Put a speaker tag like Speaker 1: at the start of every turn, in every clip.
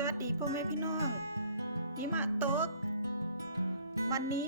Speaker 1: สวัสดีพ่อแม่พี่น้องหิมะตก วันนี้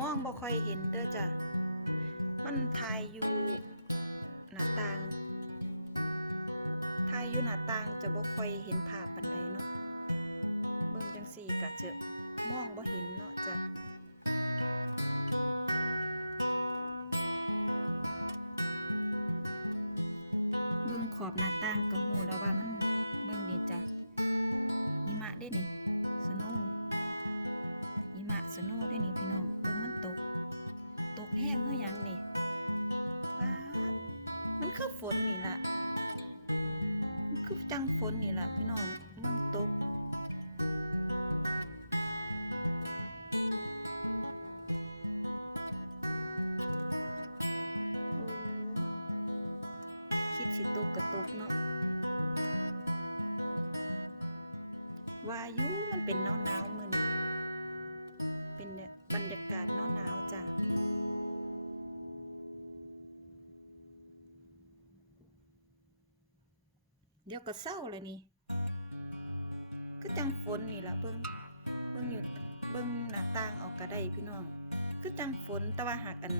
Speaker 1: มองบ่ค่อยเห็นเดี๋ยวก็เศร้าเลยนี่ก็จังฝนนี่ล่ะเบิ่งเบิ่งอยู่เบิ่งหน้าต่างออกก็ได้พี่น้องคือจังฝนแต่ว่าหากกัน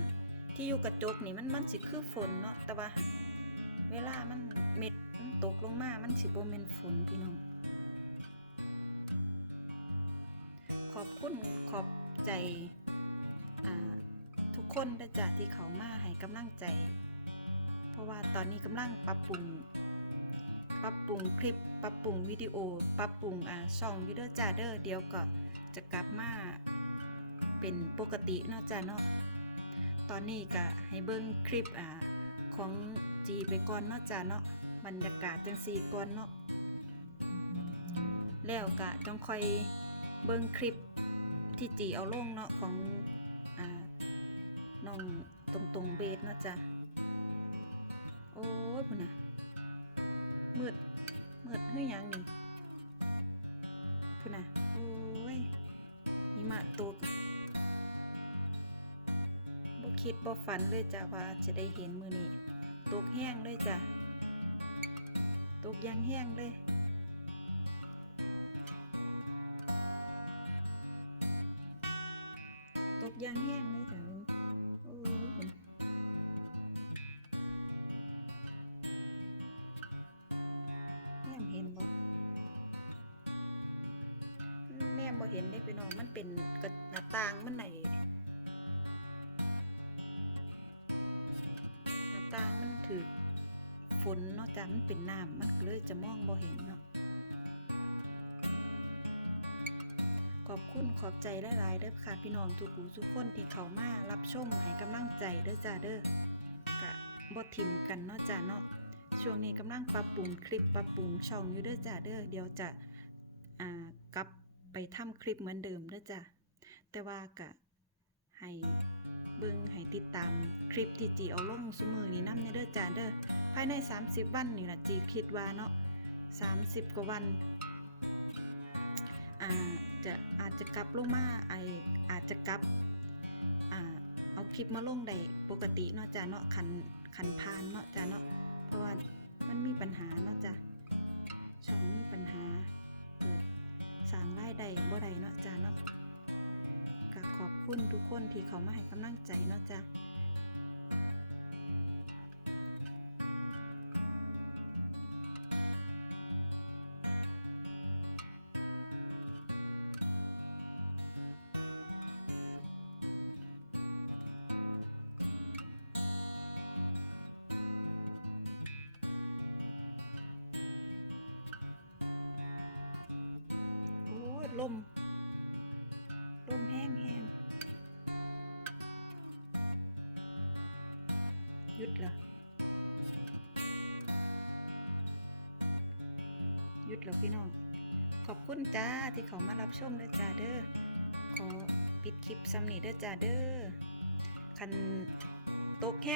Speaker 1: ที่อยู่กระจกนี่มันมันสิคือฝนเนาะแต่ว่าเวลามัน ปรุงวิดีโอ ปรับปรุงอ่าช่องยูเดอร์จ้าเดอร์เดียวก็จะกลับมาเป็นปกติเนาะจ้ะเนาะตอนนี้ก็ให้เบิ้งคลิปอ่าของจีไปก่อนเนาะจ้ะเนาะบรรยากาศจังสีก่อนเนาะแล้วก็ต้องคอยเบิ่งคลิปที่จีเอาลง คิดบ่ฝันเลยจ้ะว่าจะได้เห็นมือนี้ ลิปปรับปรุงช่องอยู่เด้อจ้าเด้อเดี๋ยวจะอ่ากลับไปทำคลิปเหมือนเดิมเด้อจ้าแต่ว่าก็ให้เบิ่งให้ติดตามคลิปที่จีเอาลงซุมือนี้นำเด้อจ้าเด้อภายใน 30 วันนี่ละจีคิดว่าเนาะ30 กว่าวันอ่าจะอาจจะกลับลงมาไออาจจะกลับอ่าเอาคลิปมาลงได้ปกติเนาะจ้ะเนาะคันคันพานเนาะจ้ะเนาะ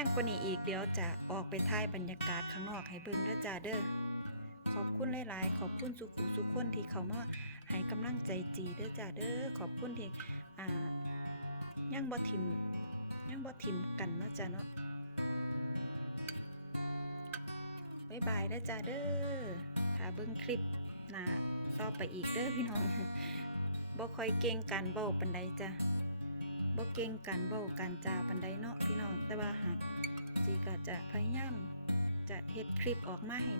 Speaker 1: งกว่านี้อีกเดี๋ยวจะออกไปถ่ายบรรยากาศข้างนอกให้เบิ่งเด้อจ้าเด้อขอบคุณหลายๆ ขอบคุณสุขุสุกคนที่เขามาให้กำลังใจจีเด้อจ้าเด้อขอบคุณที่อ่ายังบ่ทิมยังบ่ทิมกันเนาะจ้าเนาะบ๊ายบายเด้อจ้าเด้อถ้าเบิ่งคลิปหน้าต่อไปอีกเด้อพี่น้องบ่ค่อยเก่งการเว้าปานใดจ้ะบ่เก่งการเว้าการ ลิปออกมาใ